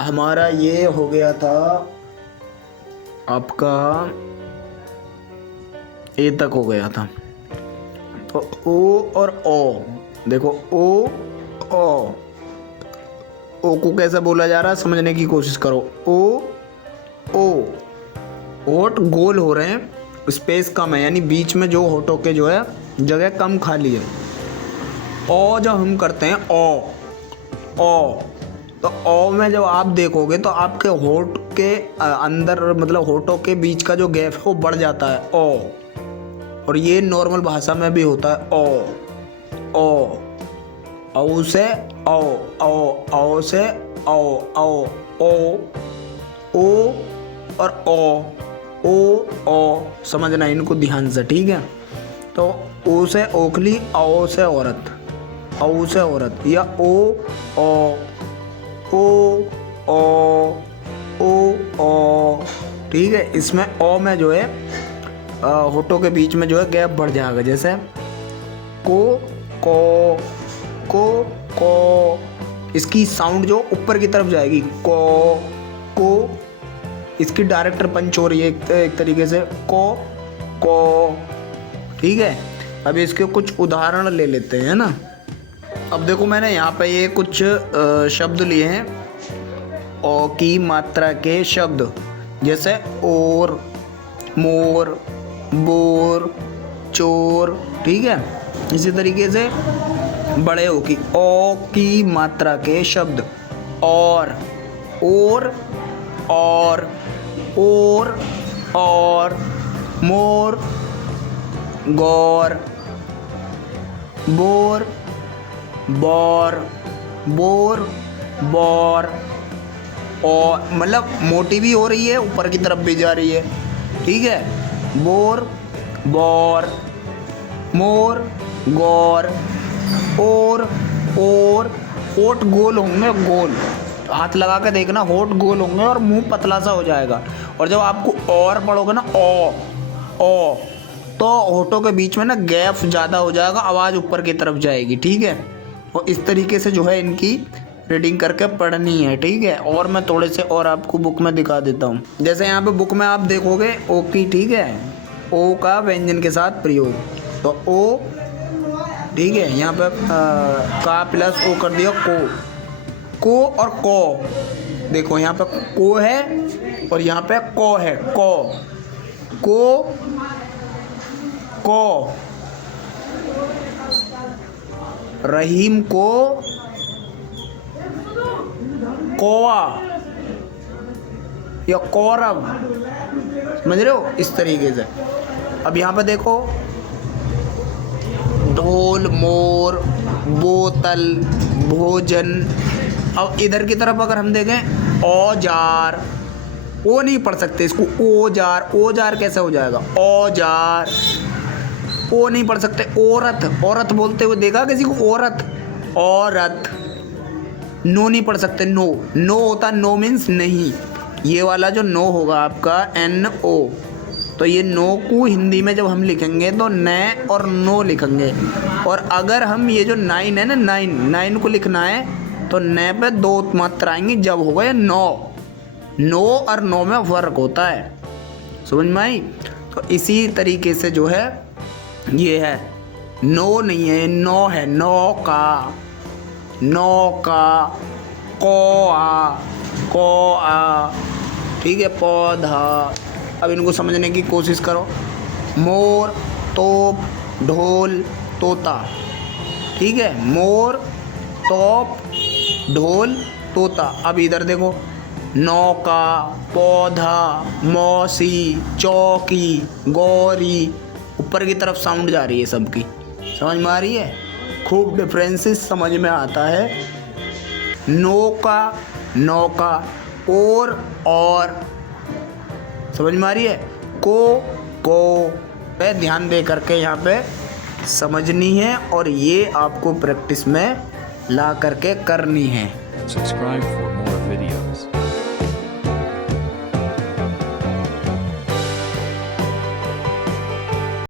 हमारा ये हो गया था आपका ए तक हो गया था। तो ओ और ओ, देखो ओ ओ, ओ को कैसे बोला जा रहा है समझने की कोशिश करो। ओ ओ, होठ गोल हो रहे हैं, स्पेस कम है, यानी बीच में जो होठों के जो है जगह कम खाली है। ओ जब हम करते हैं ओ, तो ओ में जब आप देखोगे तो आपके होठ के अंदर मतलब होठों के बीच का जो गैप है वो बढ़ जाता है ओ, और ये नॉर्मल भाषा में भी होता है ओ से ओ से ओ और ओ समझना इनको ध्यान से, ठीक है। तो ओ से ओखली, औ से औरत, औ से औरत, या ओ ठीक है। इसमें ओ में जो है होठों के बीच में जो है गैप बढ़ जाएगा, जैसे को, इसकी साउंड जो ऊपर की तरफ जाएगी को, इसकी डायरेक्टर पंच हो रही है एक तरीके से को, ठीक है। अब इसके कुछ उदाहरण ले लेते हैं ना। अब देखो मैंने यहाँ पे ये कुछ शब्द लिए हैं ओ की मात्रा के शब्द, जैसे और, मोर, बोर, चोर, ठीक है। इसी तरीके से बड़े ओ की मात्रा के शब्द और मोर, गौर, बोर, बोर, बौर, और मतलब मोटी भी हो रही है, ऊपर की तरफ भी जा रही है, ठीक है। बोर, बौर, मोर, गौर, और होठ गोल होंगे, गोल, हाथ लगा के देखना, होठ गोल होंगे और मुंह पतला सा हो जाएगा। और जब आपको और पढ़ोगे ना ओ, तो होठों के बीच में ना गैप ज़्यादा हो जाएगा, आवाज़ ऊपर की तरफ जाएगी, ठीक है। और इस तरीके से जो है इनकी रीडिंग करके पढ़नी है, ठीक है। और मैं थोड़े से और आपको बुक में दिखा देता हूँ। जैसे यहाँ पे बुक में आप देखोगे ओ की, ठीक है, ओ का व्यंजन के साथ प्रयोग, तो ओ, ठीक है। यहाँ पे का प्लस ओ कर दिया को और को, देखो यहाँ पे को है और यहाँ पे को है, को रहीम को कोआ या कौरव, समझ रहे हो, इस तरीके से। अब यहाँ पे देखो ढोल, मोर, बोतल, भोजन। अब इधर की तरफ अगर हम देखें औजार, ओ नहीं पढ़ सकते इसको, औजार कैसे हो जाएगा, औजार, ओ नहीं पढ़ सकते। औरत बोलते हुए देखा किसी को, औरत। नो नहीं पढ़ सकते, नो होता, नो मीन्स नहीं। ये वाला जो नो होगा आपका NO, तो ये नो को हिंदी में जब हम लिखेंगे तो न और नो लिखेंगे। और अगर हम ये जो 9 है ना, 9 को लिखना है तो न पे 2 मात्रा आएंगी, जब होगा ये नो और नो में फर्क होता है, समझ में आई। तो इसी तरीके से जो है ये है, नो नहीं है, नो है, नौका, कोआ, ठीक है, पौधा। अब इनको समझने की कोशिश करो। मोर, तोप, ढोल, तोता, ठीक है। मोर, तोप, ढोल, तोता। अब इधर देखो, नौका, पौधा, मौसी, चौकी, गौरी, ऊपर की तरफ साउंड जा रही है सबकी, समझ में आ रही है। खूब डिफरेंसेस समझ में आता है। नौका, और समझ में आ रही है। को पे ध्यान दे करके यहाँ पे समझनी है, और ये आपको प्रैक्टिस में ला करके करनी है। Subscribe for more.